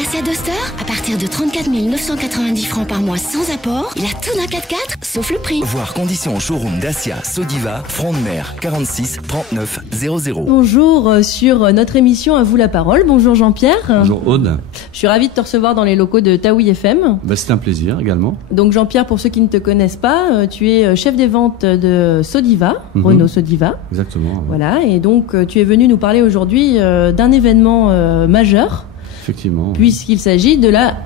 Dacia Duster, à partir de 34 990 francs par mois sans apport, il a tout d'un 4x4, sauf le prix. Voir conditions au showroom Dacia Sodiva, Front de Mer, 46 39 00. Bonjour, sur notre émission À vous la parole. Bonjour Jean-Pierre. Bonjour Aude. Je suis ravie de te recevoir dans les locaux de Taoui FM. C'est un plaisir également. Donc Jean-Pierre, pour ceux qui ne te connaissent pas, tu es chef des ventes de Sodiva, Renault Sodiva. Exactement. Ouais. Voilà, et donc tu es venu nous parler aujourd'hui d'un événement majeur. Effectivement. Puisqu'il s'agit de la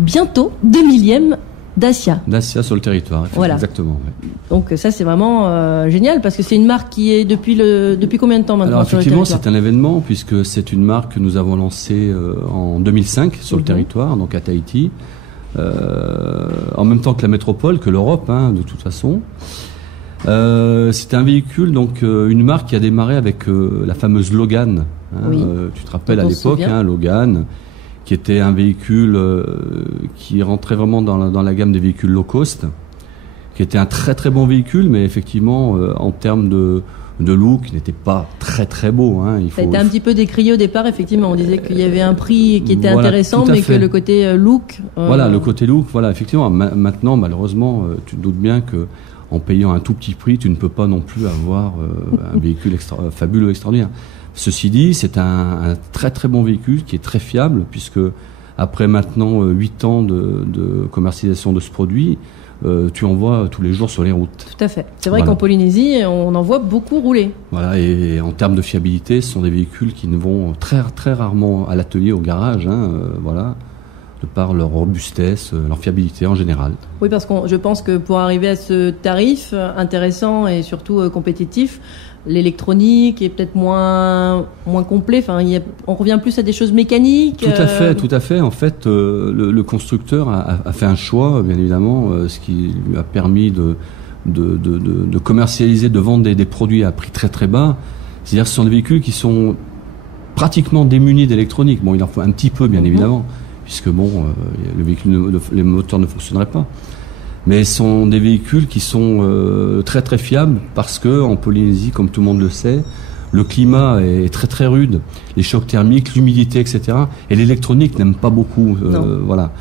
bientôt 2000e Dacia. Dacia sur le territoire, voilà. Exactement. Ouais. Donc ça c'est vraiment génial parce que c'est une marque qui est depuis combien de temps maintenant? Alors effectivement c'est un événement puisque c'est une marque que nous avons lancée en 200005 sur le territoire, donc à Tahiti, en même temps que la métropole, que l'Europe, de toute façon. C'était un véhicule, donc une marque qui a démarré avec la fameuse Logan. Oui. Tu te rappelles à l'époque, Logan, qui était un véhicule qui rentrait vraiment dans la gamme des véhicules low cost, qui était un très très bon véhicule, mais effectivement en termes de look, il n'était pas très très beau. Ça a été un petit peu décrié au départ, effectivement. On disait qu'il y avait un prix qui était intéressant, mais que le côté look... Voilà, le côté look, voilà, effectivement. Maintenant, malheureusement, tu te doutes bien que en payant un tout petit prix, tu ne peux pas non plus avoir un véhicule fabuleux, extraordinaire. Ceci dit, c'est un très très bon véhicule qui est très fiable, puisque après maintenant 8 ans de commercialisation de ce produit, tu en vois tous les jours sur les routes. Tout à fait. C'est vrai qu'en Polynésie, on en voit beaucoup rouler. Voilà, et en termes de fiabilité, ce sont des véhicules qui ne vont très très rarement à l'atelier, au garage, voilà, de par leur robustesse, leur fiabilité en général. Oui, parce que je pense que pour arriver à ce tarif intéressant et surtout compétitif, l'électronique est peut-être moins complet. Enfin, on revient plus à des choses mécaniques. Tout à fait. En fait, le constructeur a fait un choix, bien évidemment, ce qui lui a permis de commercialiser, de vendre des produits à prix très très bas. C'est-à-dire que ce sont des véhicules qui sont pratiquement démunis d'électronique. Bon, il en faut un petit peu, bien évidemment, puisque le véhicule, les moteurs ne fonctionneraient pas. Mais ce sont des véhicules qui sont très très fiables parce que en Polynésie, comme tout le monde le sait, le climat est très très rude, les chocs thermiques, l'humidité, etc. Et l'électronique n'aime pas beaucoup, voilà.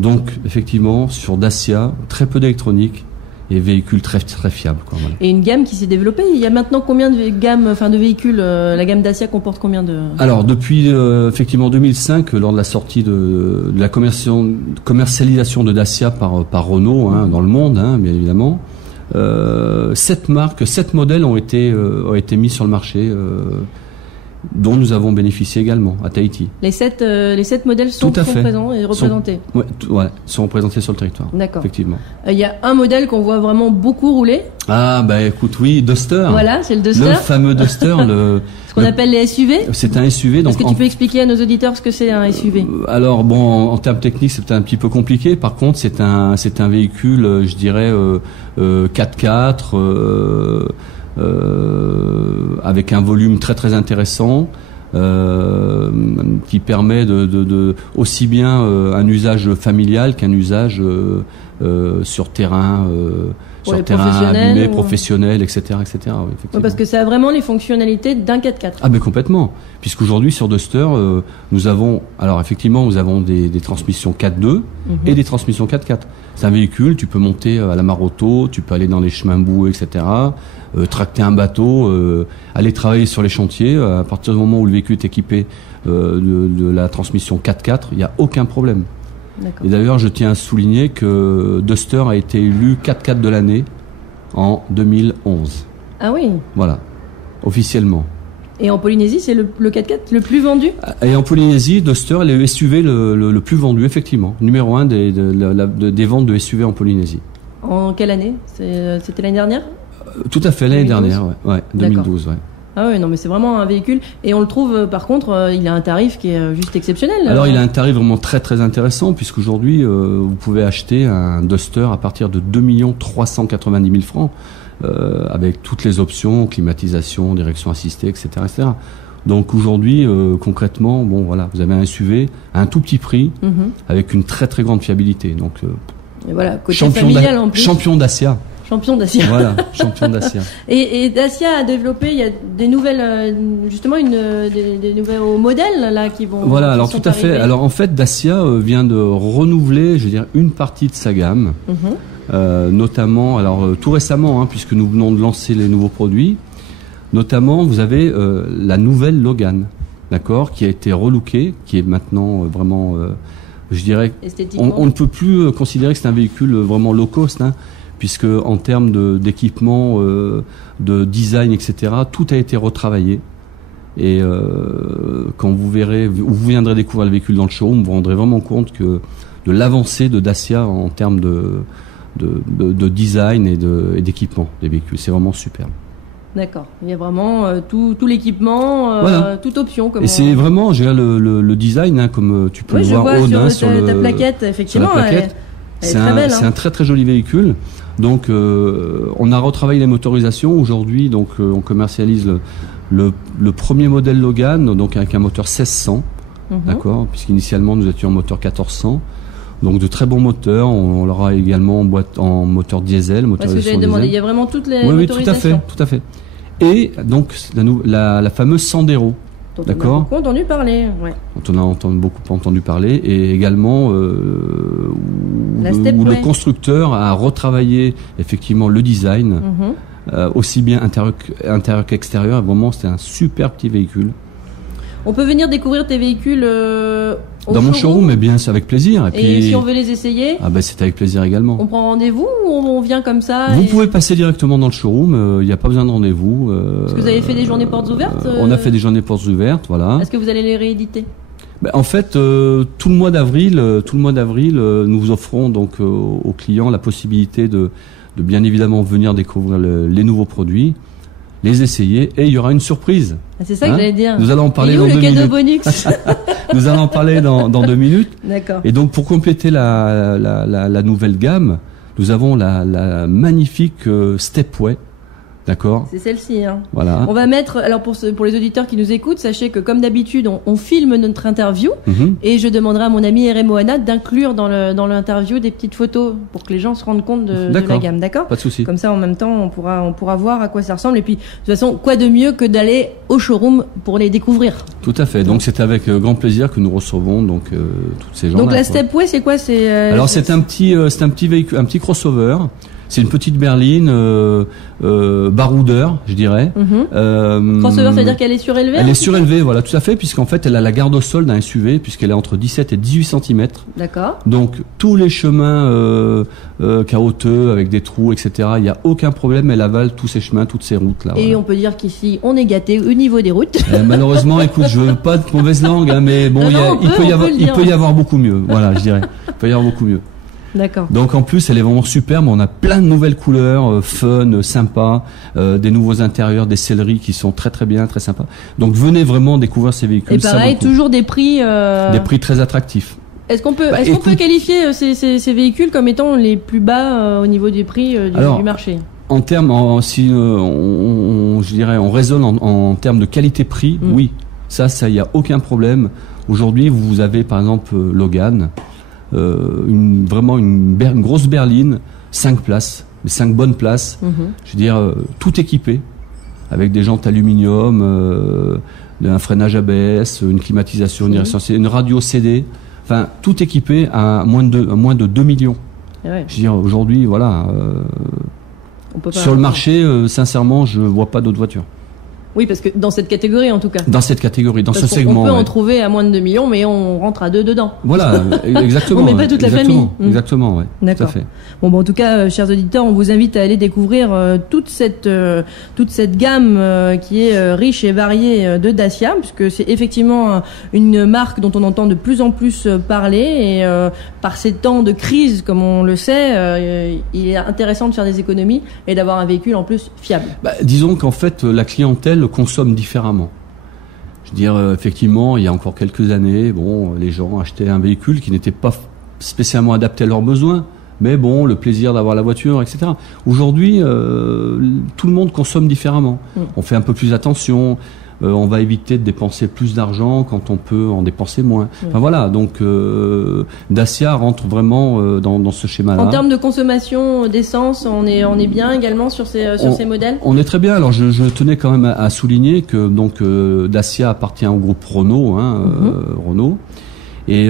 Donc effectivement, sur Dacia, très peu d'électronique et véhicules très très fiables. Voilà. Et une gamme qui s'est développée. Il y a maintenant combien de véhicules La gamme Dacia comporte combien de... Alors depuis effectivement 2005, lors de la sortie de la commercialisation de Dacia par Renault dans le monde, bien évidemment, 7 modèles ont été mis sur le marché, dont nous avons bénéficié également à Tahiti. Les 7 modèles sont présents et représentés. Sont représentés sur le territoire. D'accord. Effectivement. Il y a un modèle qu'on voit vraiment beaucoup rouler. Ah écoute, oui, Duster. Voilà, c'est le Duster. Le fameux Duster, ce qu'on appelle les SUV. C'est un SUV. Est-ce que tu peux expliquer à nos auditeurs ce que c'est un SUV? Alors en termes techniques, c'est un petit peu compliqué. Par contre, c'est un véhicule, je dirais 4x4. Avec un volume très très intéressant qui permet de aussi bien un usage familial qu'un usage sur terrain abîmé, professionnel, etc. Oui, parce que ça a vraiment les fonctionnalités d'un 4x4. Ah mais complètement, puisqu'aujourd'hui sur Duster nous avons des transmissions 4.2 et des transmissions 4x4. C'est un véhicule, tu peux monter à la Maroto, tu peux aller dans les chemins boueux, etc. Tracter un bateau, aller travailler sur les chantiers. À partir du moment où le véhicule est équipé de la transmission 4x4, il n'y a aucun problème. D'accord. Et d'ailleurs, je tiens à souligner que Duster a été élu 4x4 de l'année en 2011. Ah oui. Voilà, officiellement. Et en Polynésie, c'est le 4x4 le plus vendu? Et en Polynésie, Duster est le SUV le plus vendu, effectivement. Numéro 1 des ventes de SUV en Polynésie. En quelle année? C'était l'année dernière? Tout à fait, l'année dernière, 2012, ouais. Ah oui, non, mais c'est vraiment un véhicule. Et on le trouve, par contre, il a un tarif qui est juste exceptionnel. Alors, il a un tarif vraiment très très intéressant, puisqu'aujourd'hui, vous pouvez acheter un Duster à partir de 2 390 000 francs, avec toutes les options, climatisation, direction assistée, etc. Donc aujourd'hui, concrètement, vous avez un SUV à un tout petit prix, avec une très très grande fiabilité. Donc, et voilà, côté familial en plus. Champion Dacia. Champion Dacia. Voilà, champion Dacia. Et Dacia a développé, il y a des nouvelles, justement des nouveaux modèles là qui vont. Voilà, qui alors sont tout à fait. arrivés. Alors en fait, Dacia vient de renouveler, je veux dire, une partie de sa gamme, notamment, alors tout récemment, puisque nous venons de lancer les nouveaux produits. Notamment, vous avez la nouvelle Logan, d'accord, qui a été relookée, qui est maintenant vraiment, je dirais, on ne peut plus considérer que c'est un véhicule vraiment low cost, puisque en termes d'équipement, de design, etc., tout a été retravaillé. Et quand vous verrez, vous viendrez découvrir le véhicule dans le showroom, vous vous rendrez vraiment compte que de l'avancée de Dacia en termes de design et d'équipement des véhicules, c'est vraiment superbe. D'accord. Il y a vraiment tout l'équipement, voilà. toute option. Et c'est vraiment, j'ai le design, comme tu peux le voir, sur ta plaquette, effectivement. C'est un très très joli véhicule. Donc, on a retravaillé les motorisations. Aujourd'hui, donc, on commercialise le premier modèle Logan, donc avec un moteur 1600, d'accord, puisqu'initialement nous étions en moteur 1400. Donc de très bons moteurs, on l'aura également en moteur diesel. Parce que j'avais demandé, il y a vraiment toutes les motorisations. Oui, tout à fait. Et donc la fameuse Sandero, d'accord. On a beaucoup entendu parler, ouais. On a beaucoup entendu parler, et également où le constructeur a retravaillé effectivement le design, aussi bien intérieur qu'extérieur. Vraiment, c'était un super petit véhicule. On peut venir découvrir tes véhicules dans mon showroom, mais bien, c'est avec plaisir. Et puis, si on veut les essayer, c'est avec plaisir également. On prend rendez-vous ou on vient comme ça? Vous pouvez passer directement dans le showroom. Il n'y a pas besoin de rendez-vous. Est-ce que vous avez fait des journées portes ouvertes? On a fait des journées portes ouvertes, voilà. Est-ce que vous allez les rééditer? En fait, tout le mois d'avril, nous vous offrons donc aux clients la possibilité de bien évidemment venir découvrir les nouveaux produits, les essayer, et il y aura une surprise. C'est ça que j'allais dire. Nous allons en parler dans 2 minutes. Le cadeau bonus. Nous allons en parler dans 2 minutes. D'accord. Et donc, pour compléter la nouvelle gamme, nous avons la magnifique Stepway. D'accord. C'est celle-ci. Voilà. On va mettre, alors pour les auditeurs qui nous écoutent, sachez que comme d'habitude, on filme notre interview et je demanderai à mon ami R.M. Moana d'inclure dans l'interview des petites photos pour que les gens se rendent compte de la gamme, d'accord? Pas de souci. Comme ça, en même temps, on pourra voir à quoi ça ressemble, et puis de toute façon, quoi de mieux que d'aller au showroom pour les découvrir? Tout à fait. Donc c'est avec grand plaisir que nous recevons donc toutes ces gens-là. Donc la Stepway, c'est quoi? Alors c'est un petit véhicule, un petit crossover. C'est une petite berline baroudeur, je dirais. Crossover, ça veut dire qu'elle est surélevée? Elle est surélevée, voilà, tout à fait, puisqu'en fait, elle a la garde au sol d'un SUV, puisqu'elle est entre 17 et 18 cm. D'accord. Donc, tous les chemins caouteux, avec des trous, etc., il n'y a aucun problème, elle avale tous ces chemins, toutes ces routes-là. Et voilà. On peut dire qu'ici, on est gâté au niveau des routes. Malheureusement, écoute, je veux pas de mauvaise langue, mais bon, il peut y avoir beaucoup mieux, voilà, je dirais. Il peut y avoir beaucoup mieux. D'accord. Donc en plus elle est vraiment superbe, on a plein de nouvelles couleurs, fun, sympa, des nouveaux intérieurs, des selleries qui sont très très bien, très sympas. Donc venez vraiment découvrir ces véhicules. Et pareil, toujours des prix très attractifs. Est-ce qu'on peut qualifier ces véhicules comme étant les plus bas au niveau des prix du marché? En termes, je dirais, on raisonne en termes de qualité-prix, oui, ça y a aucun problème. Aujourd'hui, vous avez par exemple Logan. Une grosse berline, 5 places, 5 bonnes places, je veux dire, tout équipé, avec des jantes aluminium, un freinage ABS, une climatisation, une radio CD, enfin tout équipé à moins de 2 millions. Ouais. Je veux dire, aujourd'hui, voilà, sur le marché, sincèrement, je vois pas d'autres voitures. Oui, parce que dans cette catégorie, en tout cas. Dans cette catégorie, dans ce segment. On peut en trouver à moins de 2 millions, mais on rentre à 2 dedans. Voilà, exactement. On met pas toute la famille. Exactement, ouais. D'accord. Tout à fait. Bon, en tout cas, chers auditeurs, on vous invite à aller découvrir toute cette gamme qui est riche et variée de Dacia, puisque c'est effectivement une marque dont on entend de plus en plus parler, et par ces temps de crise, comme on le sait, il est intéressant de faire des économies et d'avoir un véhicule en plus fiable. Disons qu'en fait, la clientèle consomme différemment. Je veux dire, effectivement, il y a encore quelques années, les gens achetaient un véhicule qui n'était pas spécialement adapté à leurs besoins, mais le plaisir d'avoir la voiture, etc. Aujourd'hui, tout le monde consomme différemment. On fait un peu plus attention. on va éviter de dépenser plus d'argent quand on peut en dépenser moins. Enfin voilà, donc Dacia rentre vraiment dans ce schéma-là. En termes de consommation d'essence, on est bien également sur ces modèles. On est très bien. Alors je tenais quand même à souligner que donc Dacia appartient au groupe Renault, Renault. Et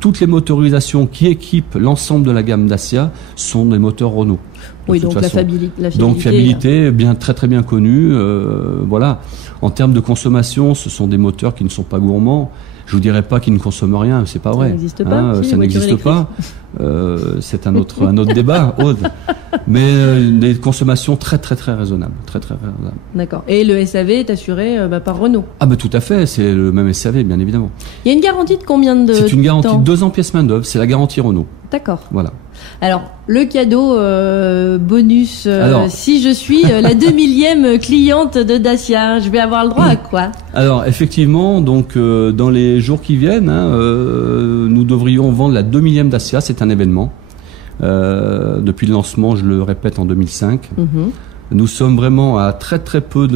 toutes les motorisations qui équipent l'ensemble de la gamme Dacia sont des moteurs Renault. Oui, donc la fiabilité. Donc fiabilité bien très bien connue. Voilà. En termes de consommation, ce sont des moteurs qui ne sont pas gourmands. Je vous dirais pas qu'ils ne consomment rien, c'est pas vrai. Ça n'existe pas. Ça n'existe pas. C'est un autre débat, Aude. Mais des consommations très raisonnables, très raisonnables. D'accord. Et le SAV est assuré par Renault. Ah bah tout à fait, c'est le même SAV, bien évidemment. Il y a une garantie de combien de temps? C'est une garantie de 2 ans pièce main d'œuvre. C'est la garantie Renault. D'accord. Voilà. Alors, le cadeau bonus, si je suis la 2000e cliente de Dacia, je vais avoir le droit à quoi? Alors, effectivement, donc dans les jours qui viennent, nous devrions vendre la 2000e Dacia. C'est un événement. Depuis le lancement, je le répète, en 2005. Nous sommes vraiment à très peu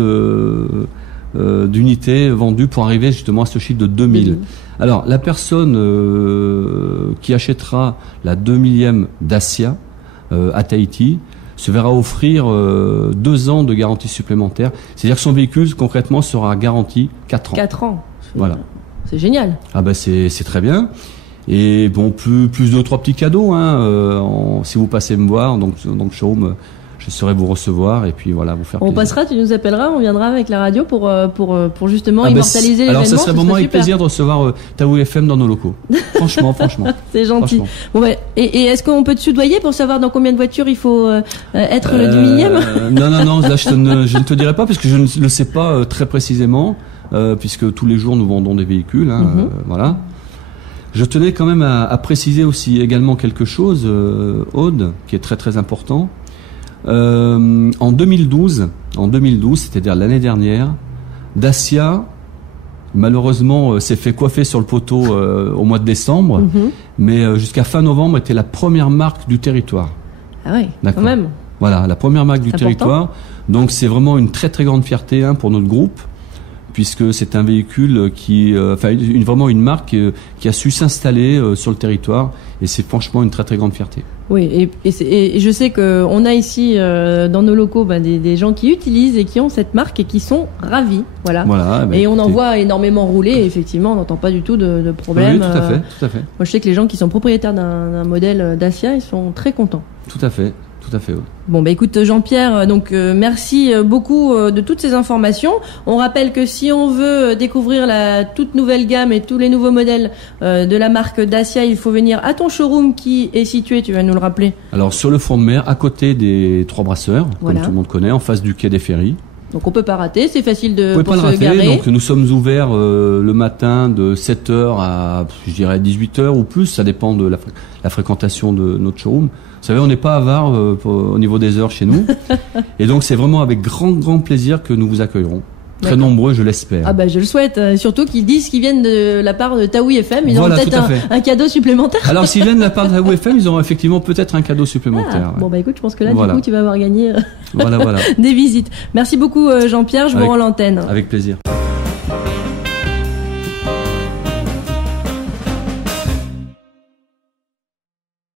d'unités vendues pour arriver justement à ce chiffre de 2000. Alors, la personne qui achètera la 2000e Dacia à Tahiti se verra offrir 2 ans de garantie supplémentaire. C'est-à-dire que son véhicule, concrètement, sera garanti 4 ans. 4 ans. Voilà. C'est génial. Ah ben c'est très bien. Et bon, plus 2-3 petits cadeaux. Si vous passez me voir, donc showroom, je saurai vous recevoir et puis voilà, vous faire plaisir. On passera, tu nous appelleras, on viendra avec la radio pour justement immortaliser l'événement. Alors ça serait vraiment avec plaisir de recevoir Taou FM dans nos locaux. Franchement. C'est gentil. Bon, et est-ce qu'on peut te soudoyer pour savoir dans combien de voitures il faut être le 2000e? Non, là je ne te dirai pas parce que je ne le sais pas très précisément, puisque tous les jours nous vendons des véhicules. Voilà. Je tenais quand même à préciser aussi également quelque chose, Aude, qui est très important. En 2012, c'est-à-dire l'année dernière, Dacia, malheureusement, s'est fait coiffer sur le poteau au mois de décembre, mais jusqu'à fin novembre était la première marque du territoire. Ah oui, quand même. Voilà, la première marque du territoire. Donc c'est vraiment une très grande fierté pour notre groupe, puisque c'est un véhicule vraiment une marque qui a su s'installer sur le territoire, et c'est franchement une très grande fierté. Oui, et je sais qu'on a ici dans nos locaux des gens qui utilisent et qui ont cette marque et qui sont ravis, voilà. Et on en voit énormément rouler, et effectivement, on n'entend pas du tout de problème. Oui, tout à fait. Moi, je sais que les gens qui sont propriétaires d'un modèle Dacia, ils sont très contents. Tout à fait. Bon, écoute Jean-Pierre, donc merci beaucoup de toutes ces informations. On rappelle que si on veut découvrir la toute nouvelle gamme et tous les nouveaux modèles de la marque Dacia, il faut venir à ton showroom qui est situé, tu vas nous le rappeler. Alors sur le front de mer, à côté des Trois Brasseurs, comme tout le monde connaît, en face du quai des Ferries. Donc on peut pas rater, c'est facile de pour se garer. Donc nous sommes ouverts le matin de 7h à, je dirais, 18h ou plus, ça dépend de la fréquentation de notre showroom. Vous savez, on n'est pas avare au niveau des heures chez nous. Et donc c'est vraiment avec grand plaisir que nous vous accueillerons. Très nombreux, je l'espère. Ah bah je le souhaite, surtout qu'ils disent qu'ils viennent de la part de Taou FM, ils auront peut-être un cadeau supplémentaire. Alors s'ils viennent de la part de Taou FM, ils auront effectivement peut-être un cadeau supplémentaire. Bon bah écoute, je pense que là du coup tu vas avoir gagné voilà. des visites. Merci beaucoup Jean-Pierre, je vous rends l'antenne. Avec plaisir.